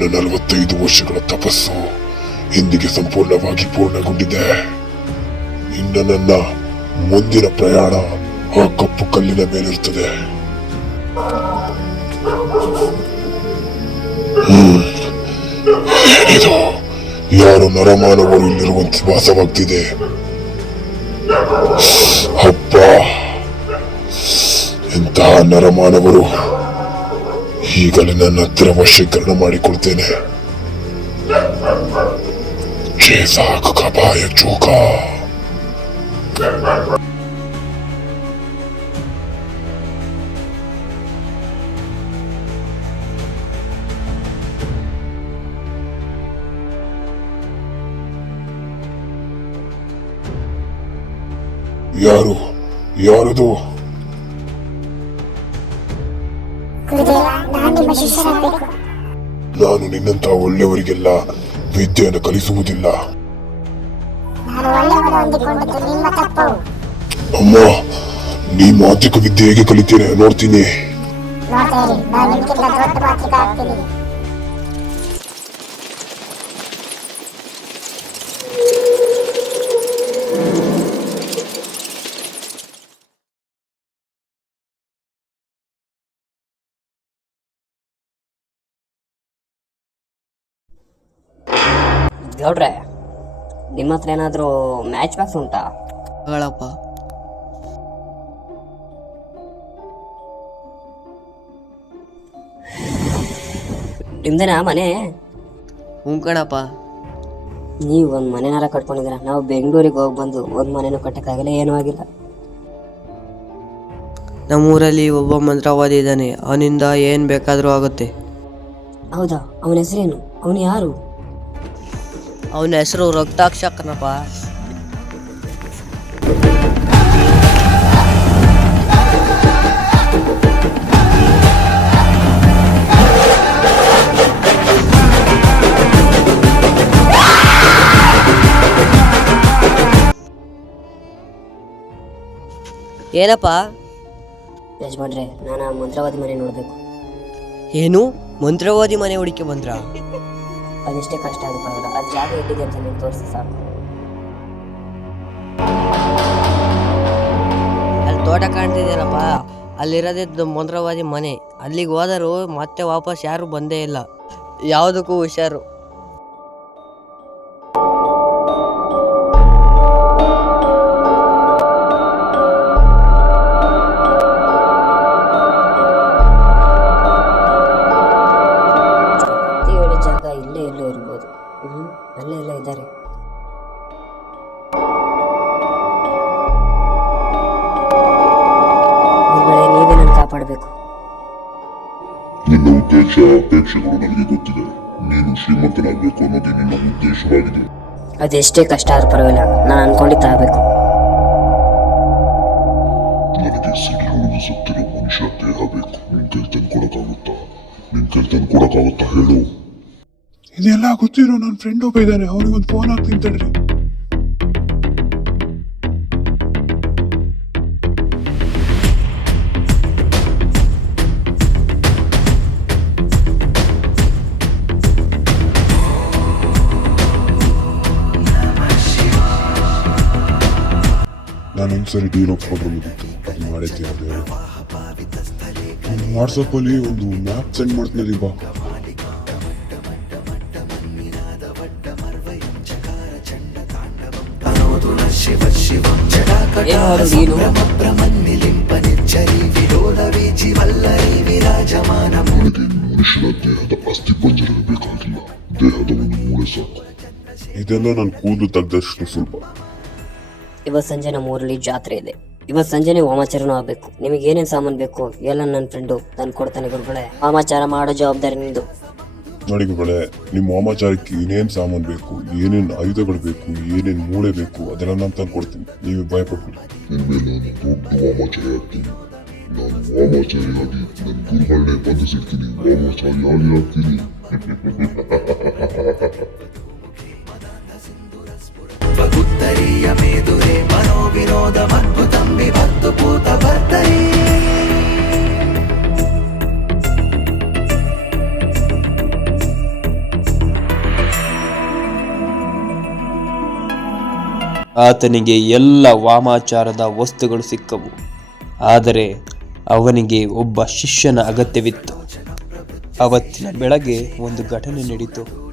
ನನ್ನ 45 ವರ್ಷಗಳ ತಪಸ್ಸು ಇಂದಿಗೆ ಸಂಪೂರ್ಣವಾಗಿ ಪೂರ್ಣಗೊಂಡಿದೆ. ಇನ್ನು ನನ್ನ ಮುಂದಿನ ಪ್ರಯಾಣ ಆ ಕಪ್ಪು ಕಲ್ಲಿನ ಮೇಲಿರುತ್ತದೆ. ಏನಿದು? ಯಾರು ನರಮಾನವರು ಇಲ್ಲಿರುವಂತೆ ವಾಸವಾಗ್ತಿದೆ? ಅಪ್ಪ, ಎಂತಹ ನರಮಾನವರು! ಈಗಲೇ ನನ್ನ ಹತ್ತಿರ ವಶೀಕರಣ ಮಾಡಿಕೊಳ್ತೇನೆ. ಬಾಯ ಚೂಕ. ಯಾರದು? ನಾನು ನಿನ್ನಂತ ಒಳ್ಳೆಯವರಿಗೆಲ್ಲ ವಿದ್ಯೆಯನ್ನು ಕಲಿಸುವುದಿಲ್ಲ. ಅಮ್ಮ, ನೀ ಮಾಂತ್ರಿಕ ವಿದ್ಯೆ ಹೇಗೆ ಕಲಿತೀರ ನೋಡ್ತೀನಿ. ಗೌಡ್ರೆ, ನಿಮ್ಮ ಹತ್ರ ಏನಾದರೂ ಮ್ಯಾಚ್ ಬಾಕ್ಸ್ ಉಂಟಾ? ಹೇಳಪ್ಪ. ನಿಮ್ದೇನಾ ಮನೆ? ಹ್ಞೂ ಕಣಪ್ಪ. ನೀವು ಒಂದು ಮನೆನಾರ ಕಟ್ಕೊಂಡಿದ್ದೀರ. ನಾವು ಬೆಂಗಳೂರಿಗೆ ಹೋಗಿ ಬಂದು ಒಂದು ಮನೆನೂ ಕಟ್ಟಕ್ಕಾಗಿಲ್ಲ, ಏನೂ ಆಗಿಲ್ಲ. ನಮ್ಮೂರಲ್ಲಿ ಒಬ್ಬ ಮಂತ್ರವಾದಿ ಇದ್ದಾನೆ, ಅವನಿಂದ ಏನು ಬೇಕಾದರೂ ಆಗುತ್ತೆ. ಹೌದಾ? ಅವನ ಹೆಸರೇನು? ಅವನು ಯಾರು? ಅವನ ಹೆಸರು ರಕ್ತಾಕ್ಷ ಕಣಪ್ಪ. ಏನಪ್ಪ? ಯಜಮಾನ್ರೆ, ನಾನು ಮಂತ್ರವಾದಿ ಮನೆ ನೋಡಬೇಕು. ಏನು? ಮಂತ್ರವಾದಿ ಮನೆ ಹುಡುಕಿ ಬಂದ್ರ? ಅದೆಷ್ಟೇ ಕಷ್ಟ ಆದ್ರೂ ಪರವಾಗಿಲ್ಲ, ಅದು ಜಾಗ ಎಲ್ಲಿದೆ ಅಂತ ನೀವು ತೋರಿಸಿ ಸಾಕು. ಅಲ್ಲಿ ತೋಟ ಕಾಣ್ತಿದ್ದೀರಪ್ಪ, ಅಲ್ಲಿರೋದಿದ್ದು ಮಂತ್ರವಾದಿ ಮನೆ. ಅಲ್ಲಿಗೆ ಹೋದರೂ ಮತ್ತೆ ವಾಪಸ್ ಯಾರು ಬಂದೇ ಇಲ್ಲ. ಯಾವುದಕ್ಕೂ ಹುಷಾರು. ಜಾಗ ಇಲ್ಲೇ ಎಲ್ಲೋ ಇರ್ಬೋದು. ಅಲ್ಲೇ ಎಲ್ಲ ಇದ್ದಾರೆ. ನೀವೇ ನನ್ನ ಕಾಪಾಡಬೇಕು. ನಿನ್ನ ಉದ್ದೇಶ ಅಪೇಕ್ಷೆಗಳು ನನಗೆ ಗೊತ್ತಿದೆ. ನೀನು ಶ್ರೀಮಂತನಾಗಬೇಕು ಅನ್ನೋದೇ ನಿನ್ನ ಉದ್ದೇಶವಾಗಿದೆ. ಅದೆಷ್ಟೇ ಕಷ್ಟ ಆದ್ರೂ ಪರವಾಗಿಲ್ಲ, ನಾನು ಅನ್ಕೊಂಡಿದ್ದಾಗಬೇಕು. ನನಗೆ ಸಿಡಿಯುವುದು ಸತ್ತಿರೋ ಮನುಷ್ಯ ದೇಹ ಬೇಕು. ನಿನ್ ಕೈ ತಂದು ಕೊಡಕ್ಕಾಗುತ್ತಾ ಹೇಳು? ಇದೆಲ್ಲ ಗೊತ್ತಿರೋ ನನ್ನ ಫ್ರೆಂಡ್ ಒಬ್ಬ ಇದ್ದಾನೆ, ಅವನಿಗೊಂದು ಫೋನ್ ಹಾಕ್ತೀನಿ ತಡ್ರಿ. ನಾನೊಂದ್ಸರಿ ಡೀಲ್ ಒಪ್ಕೊಂಡ್ರೆ ಮುಗಿತ್ತು. ಅದು ಮಾಡಿದ್ದೆ. ವಾಟ್ಸಪ್ ಅಲ್ಲಿ ಒಂದು ಮ್ಯಾಪ್ ಸೆಂಡ್ ಮಾಡ್ತೀನಿ ಬಾ. ಮನುಷ್ಯನ ದೇಹದ ಅಸ್ಥಿ ಪಂಜರ ಬೇಕಾಗಿಲ್ಲ, ದೇಹದ ಒಂದು ಮೂಳೆ ಸಾಕು. ಇದೆಲ್ಲ ನಾನು ಕೂದಲು ತೆಗೆದಷ್ಟು ಸುಲಭ. ಇವತ್ತು ಸಂಜೆ ನಮ್ಮ ಊರಲ್ಲಿ ಜಾತ್ರೆ ಇದೆ. ಇವತ್ತು ಸಂಜೆನೆ ವಾಮಾಚಾರನೂ ಆಗ್ಬೇಕು. ನಿಮಗೆ ಏನೇನು ಸಾಮಾನು ಬೇಕು ಎಲ್ಲ ನನ್ನ ಫ್ರೆಂಡು ತಂದು ಕೊಡ್ತಾನೆ ಗುರುಗಳೇ. ವಾಮಾಚಾರ ಮಾಡೋ ಜವಾಬ್ದಾರಿ ನಿಂದು. ನೋಡಿ ಗುರುಗಳೇ, ನಿಮ್ಮ ವಾಮಾಚಾರಕ್ಕೆ ಏನೇನು ಸಾಮಾನು ಬೇಕು, ಏನೇನು ಆಯುಧಗಳು ಬೇಕು, ಏನೇನು ಮೂಳೆ ಬೇಕು ಅದೆಲ್ಲ ನಾನು ತಂದು ಕೊಡ್ತೀನಿ. ನೀವು ಭಯಪಡ್ಬಿಡಿ. ಇನ್ಮೇಲೆ ನಾನು ದೊಡ್ಡ ವಾಮಾಚಾರಿ ಆಗ್ತೀನಿ. ನಾನು ವಾಮಾಚಾರಿಯಾಗಿ ನನ್ನ ಗುರುಗಳನ್ನೇ ಬಂಧಿಸಿರ್ತೀನಿ. ವಾಮಾಚಾರಿ ಆಗ್ತೀನಿ. ಉತ್ತರೀಯ ಮೇದುರೆ ಮನೋವಿನೋದ ಅದ್ಭುತಂ ವಿಭಕ್ತು ಭೂತ ಭರ್ತರಿ. ಆತನಿಗೆ ಎಲ್ಲ ವಾಮಾಚಾರದ ವಸ್ತುಗಳು ಸಿಕ್ಕವು. ಆದರೆ ಅವನಿಗೆ ಒಬ್ಬ ಶಿಷ್ಯನ ಅಗತ್ಯವಿತ್ತು. ಅವತ್ತಿನ ಬೆಳಗ್ಗೆ ಒಂದು ಘಟನೆ ನಡೆಯಿತು.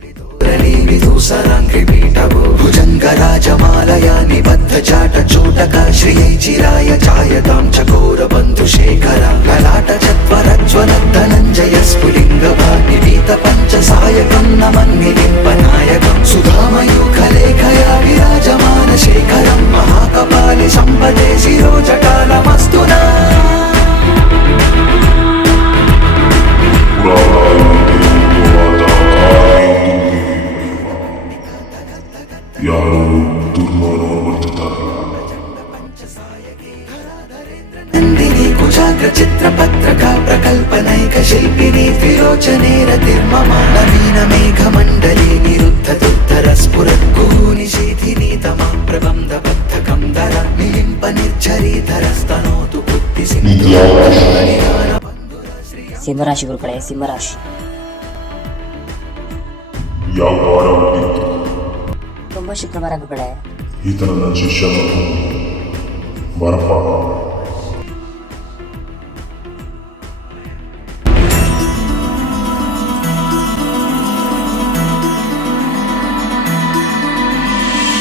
भुजङ्गराजमालया निबद्धजाटचोटक श्रियै चिराय चायतां चकोरबन्धुशेखर ललाटचत्वरज्वलद्धनञ्जय स्फुलिङ्गभानिवीतपञ्चसायकं नमन्निलिम्पनायकं सुधामयूखलेखया विराजमानशेखरं महाकपालि सम्पदे शिरोजटालमस्तु नः। ಯಾರು ದುರ್ಮಾನವರು ಬರ್ತಿದ್ದಾರೆ. नन्दिनी कुजाग्र चित्रपत्रका प्रकल्पनैक शिल्पिनी त्रिलोचने रतिर्मम नवीन मेघमण्डले निरुद्ध दुद्धर स्फुरत् कुहूनिशीथिनी तमा प्रबन्ध बद्धकं दर निलिम्प निर्झरीधरस्तनोतु ಸಿಂಹರಾಶಿ ಗುರುಗಳೇ, ಸಿಂಹರಾಶಿ. ಯಾವ ವಾರ ಹುಟ್ಟಿದ್ದು? ತುಂಬ ಶುಕ್ರವಾರ ಗುರುಗಳೇ. ಈತನ ನನ್ನ ಶಿಷ್ಯ ಬರಪ್ಪ.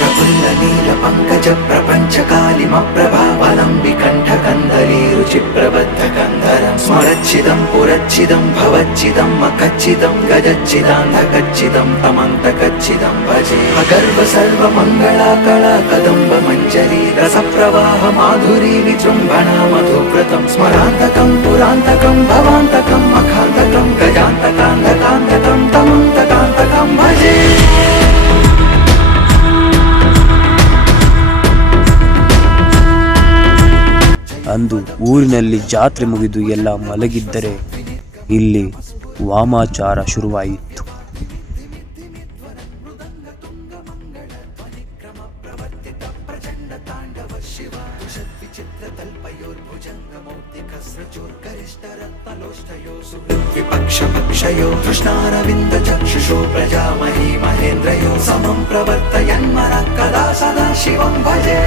प्रफुल्ल नील पंकज प्रपंच कालिम प्रभावलं विकण्ठ कंदली रुचि प्रबद्ध कंदरं स्मरच्चिदं पुरच्चिदं भवच्चिदं मकच्चिदं गजच्चिदान्धकच्चिदं तमन्तकच्चिदं भजे अगर्व सर्व मंगला कला कदम्ब मंजरी रस प्रवाह माधुरी विजृंभणा मधुव्रतं स्मरान्तकं पुरान्तकं भवान्तकं मखान्तकं गजान्तकान्धकान्तकं तमन्तकान्तकं भजे। ಅಂದು ಊರಿನಲ್ಲಿ ಜಾತ್ರೆ ಮುಗಿದು ಎಲ್ಲ ಮಲಗಿದ್ದರೆ ಇಲ್ಲಿ ವಾಮಾಚಾರ ಶುರುವಾಯಿತು. विपक्ष पक्षयो कृष्णारविन्द चक्षुषो प्रजामही महेन्द्रयो समं प्रवर्तयन्मनः कदा सदा शिवं भजे।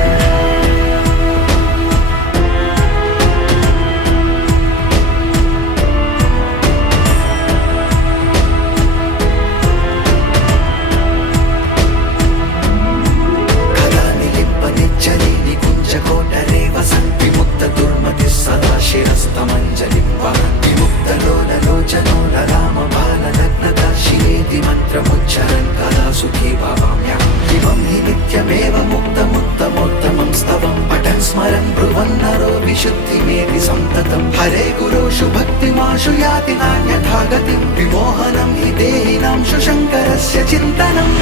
मंत्रमुच्चरन् कदा सुखी भवाम्यः इमं हि नित्यमेव मुक्तमुत्तमोत्तमं स्तवं पठन् स्मरन् ब्रुवन् नरो विशुद्धिमेति सन्ततं हरे गुरुषु भक्तिमाशु याति नान्यथा गतिं विमोहनं हि देहिनां शङ्करस्य चिन्तनम्।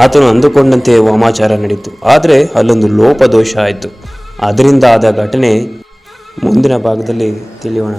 ಆತನು ಅಂದುಕೊಂಡಂತೆ ವಾಮಾಚಾರ ನಡೆಯಿತು. ಆದರೆ ಅಲ್ಲೊಂದು ಲೋಪದೋಷ ಆಯಿತು. ಅದರಿಂದ ಆದ ಘಟನೆ ಮುಂದಿನ ಭಾಗದಲ್ಲಿ ತಿಳಿಯೋಣ.